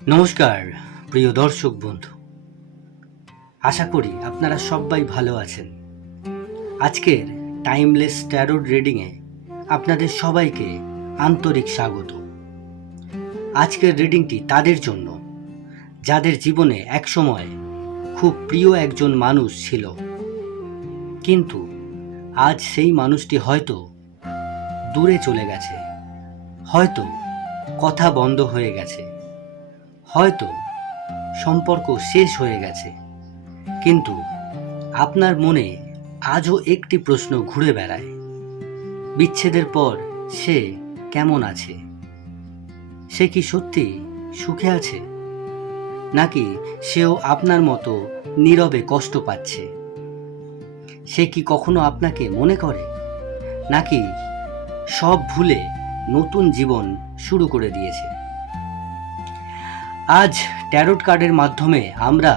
নমস্কার প্রিয় দর্শক বন্ধু, আশা করি আপনারা সবাই ভালো আছেন। আজকের টাইমলেস ট্যারোট রিডিংয়ে আপনাদের সবাইকে আন্তরিক স্বাগত। আজকের রিডিংটি তাদের জন্য যাদের জীবনে একসময় খুব প্রিয় একজন মানুষ ছিল, কিন্তু আজ সেই মানুষটি হয়তো দূরে চলে গেছে, হয়তো কথা বন্ধ হয়ে গেছে, হয়তো সম্পর্ক শেষ হয়ে গেছে, কিন্তু আপনার মনে আজও একটি প্রশ্ন ঘুরে বেড়ায়। বিচ্ছেদের পর সে কেমন আছে? সে কি সত্যি সুখে আছে, নাকি সেও আপনার মতো নীরবে কষ্ট পাচ্ছে? সে কি কখনো আপনাকে মনে করে, নাকি সব ভুলে নতুন জীবন শুরু করে দিয়েছে? আজ ট্যারোট কার্ডের মাধ্যমে আমরা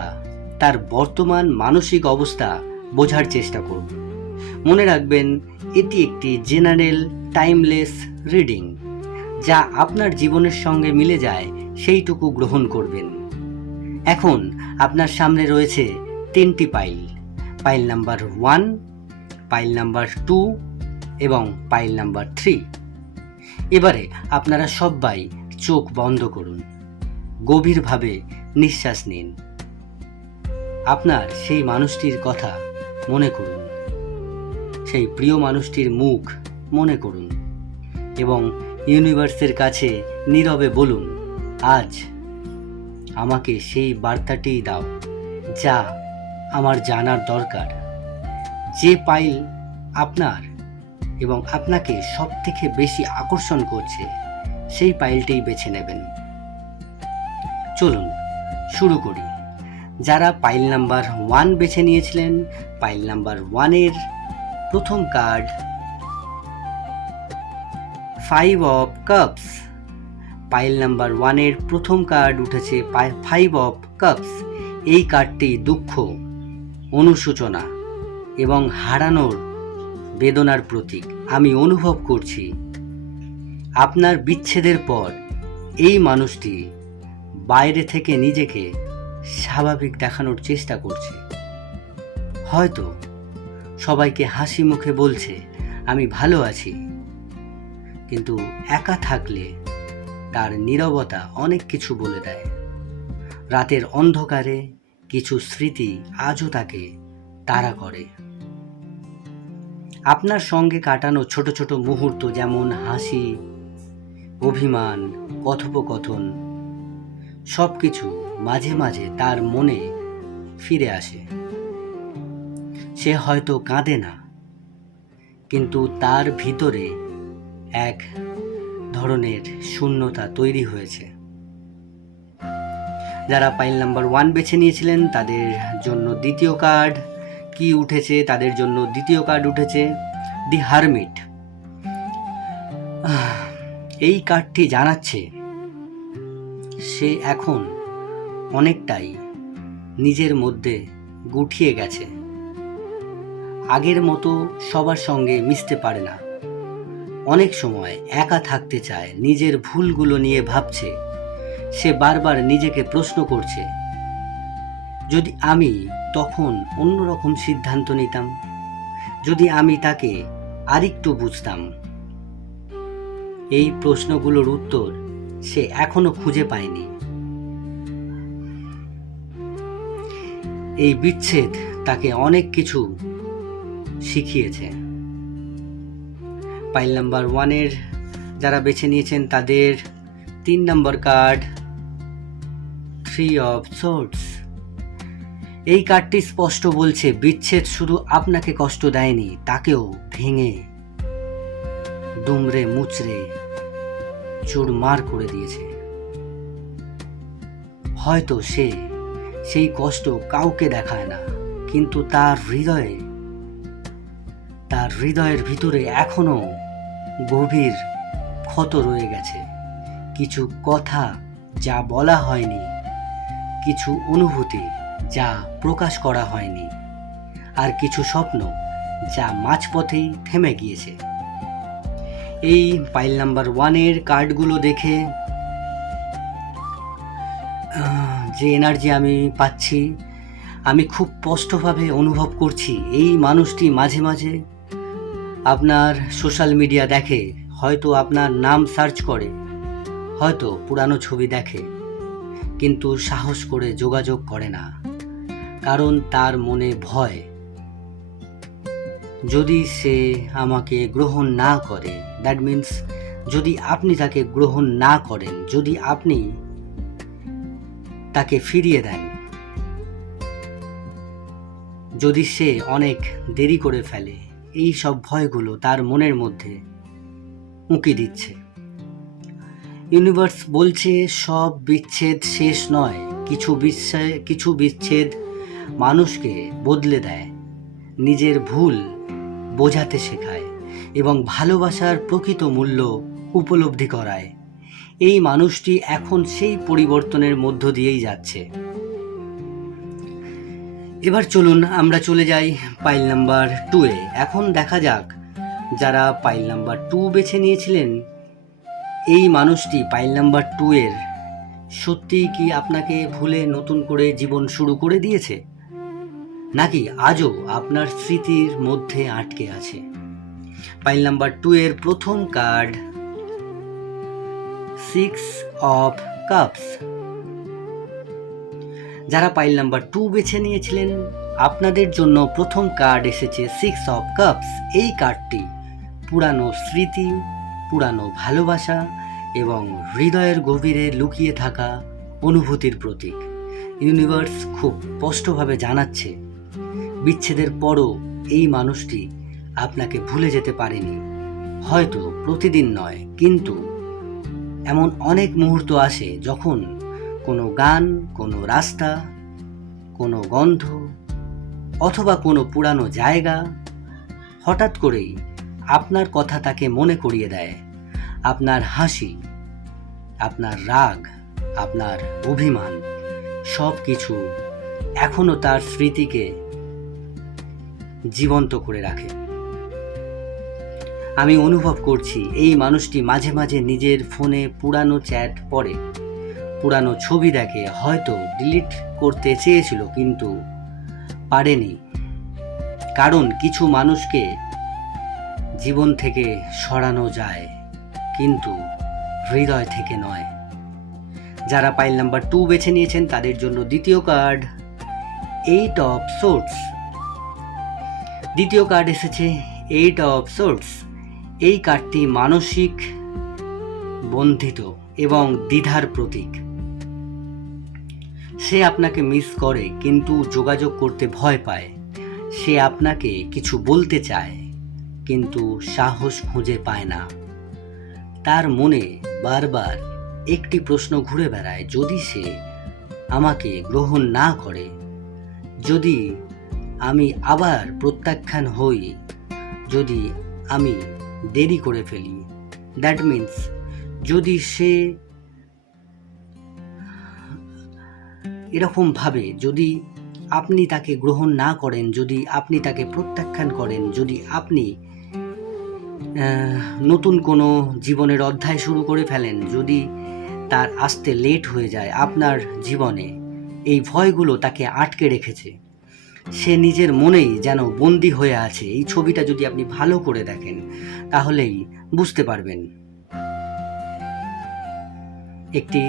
তার বর্তমান মানসিক অবস্থা বোঝার চেষ্টা করব। মনে রাখবেন, এটি একটি জেনারেল টাইমলেস রিডিং, যা আপনার জীবনের সঙ্গে মিলে যায় সেইটুকু গ্রহণ করবেন। এখন আপনার সামনে রয়েছে তিনটি pile, pile number 1, pile number 2 এবং পাইল নাম্বার 3। এবারে আপনারা সবাই চোখ বন্ধ করুন, গভীরভাবে নিঃশ্বাস নিন। আপনার সেই মানুষটির কথা মনে করুন, সেই প্রিয় মানুষটির মুখ মনে করুন এবং ইউনিভার্সের কাছে নীরবে বলুন, আজ আমাকে সেই বার্তাটিই দাও যা আমার জানার দরকার। যে পাইল আপনার এবং আপনাকে সব থেকে বেশি আকর্ষণ করছে, সেই পাইলটাই বেছে নেবেন। চলুন শুরু করি। যারা পাইল নাম্বার 1 বেছে নিয়েছিলেন, পাইল নাম্বার 1-এর প্রথম card 5 of cups. Pile number 1-এর প্রথম কার্ড উঠেছে 5 অফ কাপস। এই কার্ডটি দুঃখ, অনুশোচনা এবং হারানোর বেদনার প্রতীক। আমি অনুভব করছি আপনার বিচ্ছেদের পর এই মানুষটি বাইরে থেকে নিজেকে স্বাভাবিক দেখানোর চেষ্টা করছে। হয়তো সবাইকে হাসি মুখে বলছে, আমি ভালো আছি, কিন্তু একা থাকলে তার নীরবতা অনেক কিছু বলে দেয়। রাতের অন্ধকারে কিছু স্মৃতি আজও তাকে তাড়া করে। আপনার সঙ্গে কাটানো ছোট ছোট মুহূর্ত, যেমন হাসি, অভিমান, কথোপকথন, সব কিছু মাঝে মাঝে তার মনে ফিরে আসে। সে হয়তো কাঁদে না, কিন্তু তার ভিতরে এক ধরনের শূন্যতা তৈরি হয়েছে। যারা পাইল নাম্বার 1 বেছে নিয়েছিলেন তাদের জন্য দ্বিতীয় কার্ড কি উঠেছে? তাদের জন্য দ্বিতীয় কার্ড উঠেছে দি হারমিট। এই কার্ডটি জানাচ্ছে সে এখন অনেকটাই নিজের মধ্যে গুটিয়ে গেছে। আগের মতো সবার সঙ্গে মিশতে পারে না, অনেক সময় একা থাকতে চায়, নিজের ভুলগুলো নিয়ে ভাবছে। সে বারবার নিজেকে প্রশ্ন করছে, যদি আমি তখন অন্যরকম সিদ্ধান্ত নিতাম, যদি আমি তাকে আরেকটু বুঝতাম। এই প্রশ্নগুলোর উত্তর সে এখনো খুঁজে পায়নি। এই বিচ্ছেদ তাকে অনেক কিছু শিখিয়েছে। পাইল নাম্বার 1-এর যারা বেছে নিয়েছেন তাদের 3 নম্বর কার্ড 3 অফ সোর্ডস। এই কার্ডটি স্পষ্ট বলছে বিচ্ছেদ শুধু আপনাকে কষ্ট দেয়নি, তাকেও ভেঙে দুমড়ে মুচড়ে চুরমার করে দিয়েছে। হয়তো সে সেই কষ্ট কাউকে দেখায় না, কিন্তু তার হৃদয়ের ভিতরে এখনো গভীর ক্ষত রয়ে গেছে। কিছু কথা যা বলা হয়নি, কিছু অনুভূতি যা প্রকাশ করা হয়নি, আর কিছু স্বপ্ন যা মাঝপথেই থেমে গিয়েছে। এই পাইল নাম্বার 1-এর কার্ডগুলো দেখে যে এনার্জি আমি পাচ্ছি, আমি খুব স্পষ্টভাবে অনুভব করছি এই মানুষটি মাঝে মাঝে আপনার সোশ্যাল মিডিয়া দেখে, হয়তো আপনার নাম সার্চ করে, হয়তো পুরানো ছবি দেখে, কিন্তু সাহস করে যোগাযোগ করে না, কারণ তার মনে ভয়। যদি সে আমাকে গ্রহণ না করে, দ্যাট মিন্স যদি আপনি তাকে গ্রহণ না করেন, যদি আপনি তাকে ফিরিয়ে দেন, যদি সে অনেক দেরি করে ফেলে, এই সব ভয়গুলো তার মনের মধ্যে উঁকি দিচ্ছে। ইউনিভার্স বলছে সব বিচ্ছেদ শেষ নয়, কিছু বিচ্ছেদ মানুষকে বদলে দেয়, নিজের ভুল বোঝাতে শেখায় এবং ভালোবাসার প্রকৃত মূল্য উপলব্ধি করায়। এই মানুষটি এখন সেই পরিবর্তনের মধ্য দিয়েই যাচ্ছে। এবার চলুন আমরা চলে যাই পাইল নাম্বার 2-এ। এখন দেখা যাক যারা পাইল নাম্বার 2 বেছে নিয়েছিলেন, এই মানুষটি পাইল নাম্বার 2-এর সত্যিই কি আপনাকে ভুলে নতুন করে জীবন শুরু করে দিয়েছে, নাকি আজও আপনার স্মৃতির মধ্যে আটকে আছে। পাইল নাম্বার 2-এর প্রথম কার্ড 6 অফ কাপস। যারা পাইল নাম্বার 2 বেছে নিয়েছিলেন, আপনাদের জন্য প্রথম কার্ড এসেছে 6 অফ কাপস। এই কার্ডটি পুরানো স্মৃতি, পুরানো ভালোবাসা এবং হৃদয়ের গভীরে লুকিয়ে থাকা অনুভূতির প্রতীক। ইউনিভার্স খুব স্পষ্টভাবে জানাচ্ছে বিচ্ছেদের পরও এই মানুষটি আপনাকে ভুলে যেতে পারেনি। হয়তো প্রতিদিন নয়, কিন্তু এমন অনেক মুহূর্ত আসে যখন কোনো গান, কোনো রাস্তা, কোনো গন্ধ অথবা কোনো পুরানো জায়গা হঠাৎ করেই আপনার কথা তাকে মনে করিয়ে দেয়। আপনার হাসি, আপনার রাগ, আপনার অভিমান, সব কিছু এখনো তার স্মৃতিকে জীবন্ত করে রাখে। আমি অনুভব করছি এই মানুষটি মাঝে মাঝে নিজের ফোনে পুরানো চ্যাট পড়ে, পুরানো ছবি দেখে, হয়তো ডিলিট করতে চেয়েছিল কিন্তু পারেনি, কারণ কিছু মানুষকে জীবন থেকে সরানো যায় কিন্তু হৃদয় থেকে নয়। যারা পাইল নাম্বার 2 বেছে নিয়েছেন তাদের জন্য দ্বিতীয় কার্ড 8 অফ সোর্ডস। দ্বিতীয় কার্ড এসেছে 8 অফ সোর্ডস। এই কার্ডটি মানসিক বন্ধিত এবং দ্বিধার প্রতীক। সে আপনাকে মিস করে কিন্তু যোগাযোগ করতে ভয় পায়। সে আপনাকে কিছু বলতে চায় কিন্তু সাহস খুঁজে পায় না। তার মনে বারবার একটি প্রশ্ন ঘুরে বেড়ায়, যদি সে আমাকে গ্রহণ না করে, যদি আমি আবার প্রত্যাখ্যান হই, যদি আমি দেরি করে ফেলি, দ্যাট মিন্স যদি সে এরকম ভাবে, যদি আপনি তাকে গ্রহণ না করেন, যদি আপনি তাকে প্রত্যাখ্যান করেন, যদি আপনি নতুন কোনো জীবনের অধ্যায় শুরু করে ফেলেন, যদি তার আসতে লেট হয়ে যায় আপনার জীবনে, এই ভয়গুলো তাকে আটকে রেখেছে। সে নিজের মনেই যেন বন্দী হয়ে আছে। এই ছবিটা যদি আপনি ভালো করে দেখেন তাহলেই বুঝতে পারবেন। একটি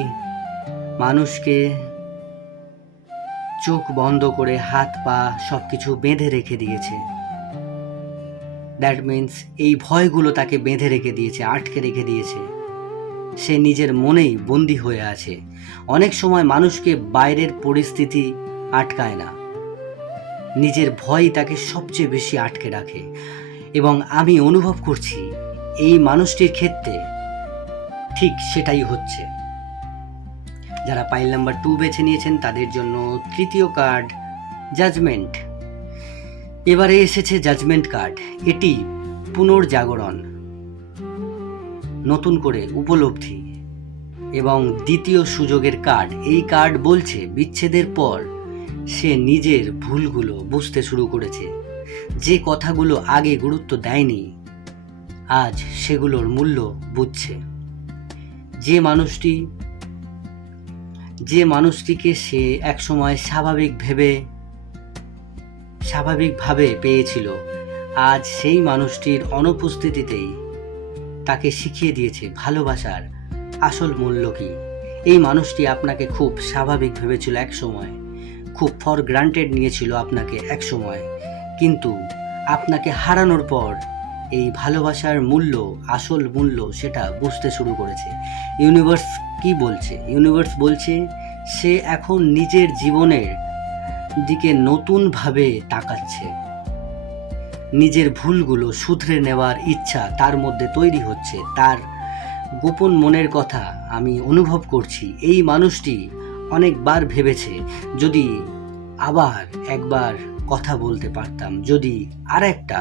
মানুষকে চোখ বন্ধ করে হাত পা সবকিছু বেঁধে রেখে দিয়েছে। দ্যাট মিন্স এই ভয়গুলো তাকে বেঁধে রেখে দিয়েছে, আটকে রেখে দিয়েছে। সে নিজের মনেই বন্দী হয়ে আছে। অনেক সময় মানুষকে বাইরের পরিস্থিতি আটকায় না, নিজের ভয় তাকে সবচেয়ে বেশি আটকে রাখে। এবং আমি অনুভব করছি এই মানুষটির ক্ষেত্রে ঠিক সেটাই হচ্ছে। যারা পাইল নাম্বার 2 বেছে নিয়েছেন তাদের জন্য তৃতীয় কার্ড জাজমেন্ট। এবারে এসেছে জাজমেন্ট কার্ড। এটি পুনর্জাগরণ, নতুন করে উপলব্ধি এবং দ্বিতীয় সুযোগের কার্ড। এই কার্ড বলছে বিচ্ছেদের পর সে নিজের ভুলগুলো বুঝতে শুরু করেছে। যে কথাগুলো আগে গুরুত্ব দেয়নি, আজ সেগুলোর মূল্য বুঝছে। যে মানুষটি যে মানুষটিকে সে একসময় স্বাভাবিকভাবে পেয়েছিল, আজ সেই মানুষটির অনুপস্থিতিতেই তাকে শিখিয়ে দিয়েছে ভালোবাসার আসল মূল্য কী। এই মানুষটি আপনাকে খুব স্বাভাবিক ভেবেছিল একসময়, খুব ফর গ্রান্টেড নিয়েছিল আপনাকে একসময়, কিন্তু আপনাকে হারানোর পর এই ভালোবাসার মূল্য, আসল মূল্য সেটা বুঝতে শুরু করেছে। ইউনিভার্স কি বলছে? ইউনিভার্স বলছে সে এখন নিজের জীবনের দিকে নতুনভাবে তাকাচ্ছে। নিজের ভুলগুলো শুধরে নেওয়ার ইচ্ছা তার মধ্যে তৈরি হচ্ছে। তার গোপন মনের কথা আমি অনুভব করছি। এই মানুষটি অনেকবার ভেবেছে, যদি আবার একবার কথা বলতে পারতাম, যদি আরেকটা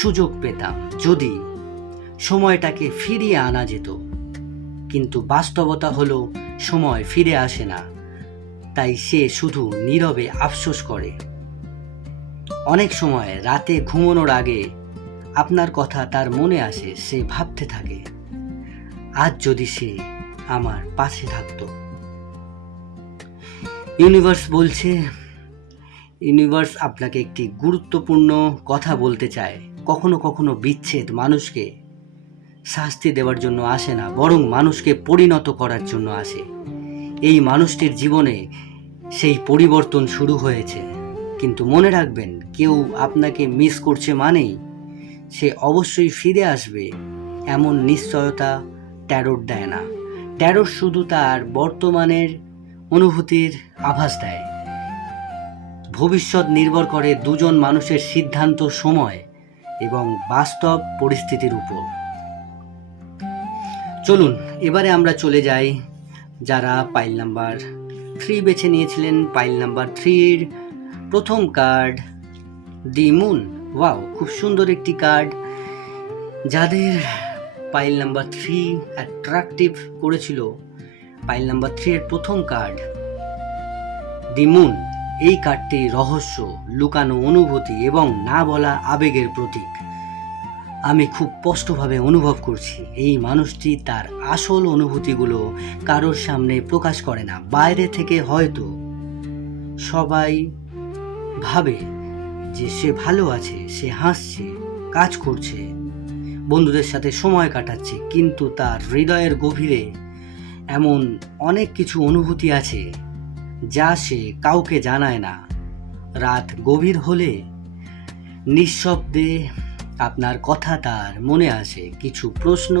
সুযোগ পেতাম, যদি সময়টাকে ফিরিয়ে আনা যেত। কিন্তু বাস্তবতা হলো সময় ফিরে আসে না, তাই সে শুধু নীরবে আফসোস করে। অনেক সময় রাতে ঘুমানোর আগে আপনার কথা তার মনে আসে, সে ভাবতে থাকে, আজ যদি সে আমার পাশে থাকতো। ইউনিভার্স বলছে, ইউনিভার্স আপনাকে একটি গুরুত্বপূর্ণ কথা বলতে চায়। কখনো কখনো বিচ্ছেদ মানুষকে শাস্তি দেওয়ার জন্য আসে না, বরং মানুষকে পরিণত করার জন্য আসে। এই মানুষটির জীবনে সেই পরিবর্তন শুরু হয়েছে, কিন্তু মনে রাখবেন, কেউ আপনাকে মিস করছে মানেই সে অবশ্যই ফিরে আসবে এমন নিশ্চয়তা ট্যারোট দেয় না। ট্যারোট শুধু তার বর্তমানের অনুভূতির আভাস দেয়। ভবিষ্যৎ নির্ভর করে দুজন মানুষের সিদ্ধান্ত, সময় এবং বাস্তব পরিস্থিতির উপর। চলুন এবারে আমরা চলে যাই যারা পাইল নাম্বার 3 বেছে নিয়েছিলেন। পাইল নাম্বার 3-র প্রথম কার্ড দি মুন। ওয়াও, খুব সুন্দর একটি কার্ড। যাদের পাইল নাম্বার 3 অ্যাট্রাকটিভ করেছিল, পাইল নাম্বার 3-এর প্রথম কার্ড দি মুন। এই কার্ডটি রহস্য, লুকানো অনুভূতি এবং না বলা আবেগের প্রতীক। আমি খুব স্পষ্টভাবে অনুভব করছি এই মানুষটি তার আসল অনুভূতিগুলো কারোর সামনে প্রকাশ করে না। বাইরে থেকে হয়তো সবাই ভাবে যে সে ভালো আছে, সে হাসছে, কাজ করছে, বন্ধুদের সাথে সময় কাটাচ্ছে, কিন্তু তার হৃদয়ের গভীরে এমন অনেক কিছু অনুভূতি আছে যা সে কাউকে জানায় না। রাত গভীর হলে নিঃশব্দে আপনার কথা তার মনে আসে। কিছু প্রশ্ন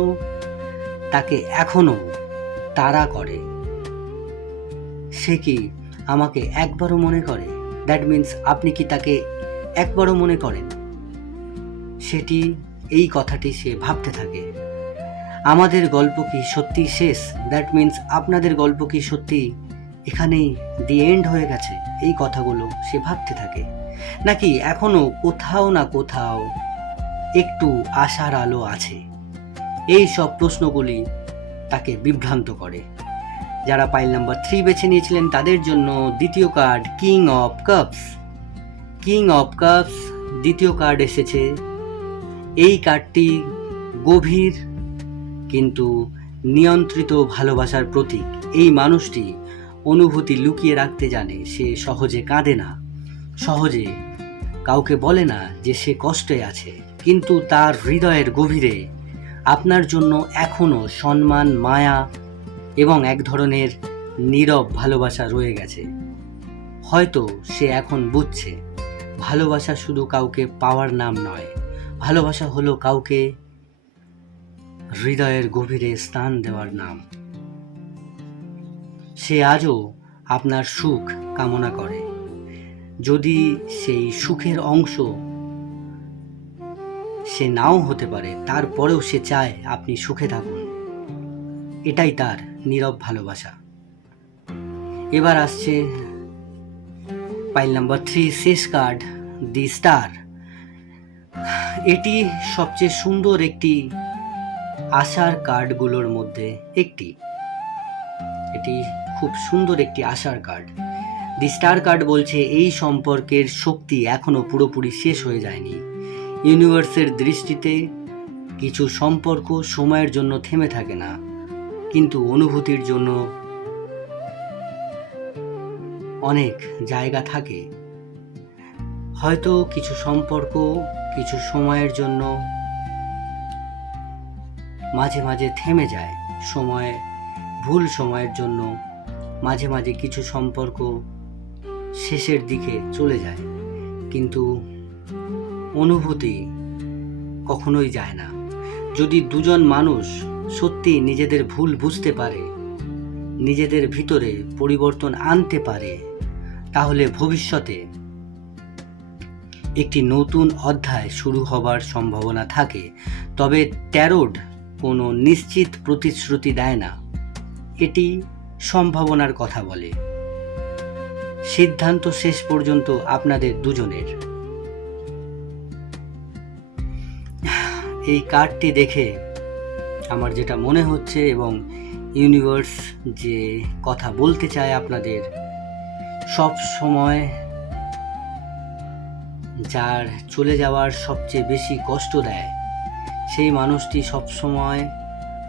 তাকে এখনো তাড়া করে। সে কি আমাকে একবারও মনে করে? দ্যাট মিন্স আপনি কি তাকে একবারও মনে করেন? সেটি, এই কথাটি সে ভাবতে থাকে। আমাদের গল্প কি সত্যি শেষ? দ্যাট মিন্স আপনাদের গল্প কি সত্যি এখানেই দি এন্ড হয়ে গেছে? এই কথাগুলো সে ভাবতে থাকে। নাকি এখনো কোথাও না কোথাও একটু আশার আলো আছে? এই সব প্রশ্নগুলি তাকে বিভ্রান্ত করে। যারা পাইল নাম্বার 3 বেছে নিয়েছিলেন তাদের জন্য দ্বিতীয় card king of cups. King of cups দ্বিতীয় কার্ড এসেছে। এই কার্ডটি গভীর কিন্তু নিয়ন্ত্রিত ভালোবাসার প্রতীক। এই মানুষটি অনুভূতি লুকিয়ে রাখতে জানে। সে সহজে কাঁদে না, সহজে কাউকে বলে না যে সে কষ্টে আছে, কিন্তু তার হৃদয়ের গভীরে আপনার জন্য এখনো সম্মান, মায়া এবং এক ধরনের নীরব ভালোবাসা রয়ে গেছে। হয়তো সে এখন বুঝছে, ভালোবাসা শুধু কাউকে পাওয়ার নাম নয়, ভালোবাসা হলো কাউকে হৃদয়ের গভীরে স্থান দেওয়ার নাম। সে আজও আপনার সুখ কামনা করে, যদি সেই সুখের অংশ সে নাও হতে পারে, তারপরেও সে চায় আপনি সুখে থাকুন। এটাই তার নীরব ভালোবাসা। এবার আসছে পাইল নাম্বার 3 শেষ কার্ড দি স্টার। এটি সবচেয়ে সুন্দর একটি আশার কার্ডগুলোর মধ্যে একটি। এটি খুব সুন্দর একটি আশার কার্ড। দি স্টার কার্ড বলছে এই সম্পর্কের শক্তি এখনো পুরোপুরি শেষ হয়ে যায়নি। ইউনিভার্সের দৃষ্টিতে কিছু সম্পর্ক সময়ের জন্য থেমে থাকে না, কিন্তু অনুভূতির জন্য অনেক জায়গা থাকে। হয়তো কিছু সম্পর্ক কিছু সময়ের জন্য মাঝে মাঝে থেমে যায়, ভুল সময়ের জন্য মাঝে মাঝে কিছু সম্পর্ক শেষের দিকে চলে যায়, কিন্তু অনুভূতি কখনোই যায় না। যদি দুজন মানুষ সত্যি নিজেদের ভুল বুঝতে পারে, নিজেদের ভিতরে পরিবর্তন আনতে পারে, তাহলে ভবিষ্যতে একটি নতুন অধ্যায় শুরু হবার সম্ভাবনা থাকে। তবে ট্যারোট কোনো নিশ্চিত প্রতিশ্রুতি দেয় না, এটি সম্ভাবনার কথা বলে। সিদ্ধান্ত শেষ পর্যন্ত আপনাদের দুজনের। এই কার্ডটি দেখে আমার যেটা মনে হচ্ছে এবং ইউনিভার্স যে কথা বলতে চায় আপনাদের, সব সময় যার চলে যাওয়ার সবচেয়ে বেশি কষ্ট দেয় সেই মানুষটি সব সময়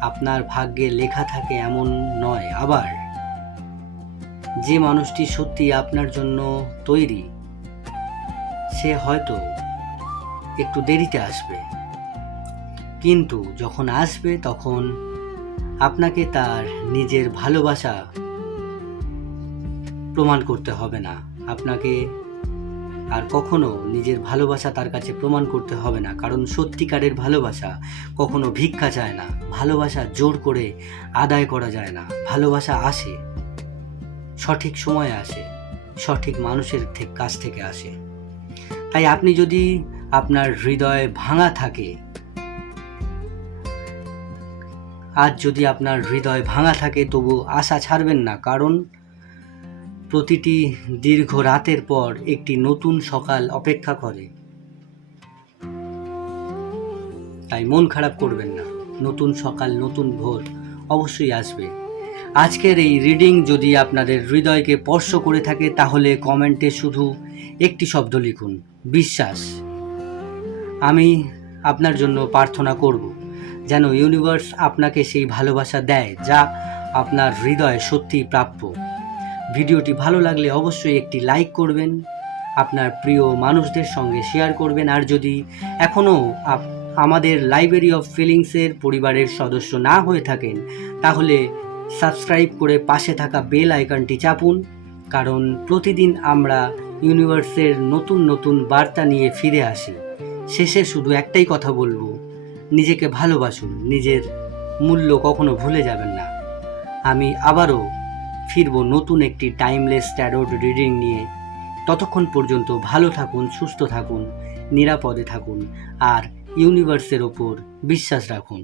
আপনার ভাগ্যে লেখা থাকে এমন নয়। আবার যে মানুষটি সত্যি আপনার জন্য তৈরি, সে হয়তো একটু দেরিতে আসবে, কিন্তু যখন আসবে তখন আপনাকে তার নিজের ভালোবাসা প্রমাণ করতে হবে না। আপনাকে আর কখনো নিজের ভালোবাসা তার কাছে প্রমাণ করতে হবে না, কারণ সত্যিকারের ভালোবাসা কখনো ভিক্ষা চায় না। ভালোবাসা জোর করে আদায় করা যায় না। ভালোবাসা আসে, সঠিক সময়ে আসে, সঠিক মানুষের কাছ থেকে আসে। তাই আপনি যদি আপনার হৃদয় ভাঙা থাকে, আজ যদি আপনার হৃদয় ভাঙা থাকে, তবু আশা ছাড়বেন না, কারণ প্রতিটি দীর্ঘ রাতের পর একটি নতুন সকাল অপেক্ষা করে। তাই মন খারাপ করবেন না, নতুন সকাল নতুন ভোর অবশ্যই আসবে। আজকের এই রিডিং যদি আপনাদের হৃদয়কে স্পর্শ করে থাকে, তাহলে কমেন্টে শুধু একটি শব্দ লিখুন, বিশ্বাস। আমি আপনার জন্য প্রার্থনা করব যেন ইউনিভার্স আপনাকে সেই ভালোবাসা দেয় যা আপনার হৃদয় সত্যিই প্রাপ্য। ভিডিওটি ভালো লাগলে অবশ্যই একটি লাইক করবেন, আপনার প্রিয় মানুষদের সঙ্গে শেয়ার করবেন। আর যদি এখনও আমাদের লাইব্রেরি অফ ফিলিংসের পরিবারের সদস্য না হয়ে থাকেন, তাহলে সাবস্ক্রাইব করে পাশে থাকা বেল আইকনটি চাপুন, কারণ প্রতিদিন আমরা ইউনিভার্সের নতুন নতুন বার্তা নিয়ে ফিরে আসি। শেষে শুধু একটাই কথা বলবো, নিজেকে ভালোবাসুন, নিজের মূল্য কখনো ভুলে যাবেন না। আমি আবারও ফিরবো নতুন একটি টাইমলেস ট্যারোট রিডিং নিয়ে। ততক্ষণ পর্যন্ত ভালো থাকুন, সুস্থ থাকুন, নিরাপদে থাকুন আর ইউনিভার্সের ওপর বিশ্বাস রাখুন।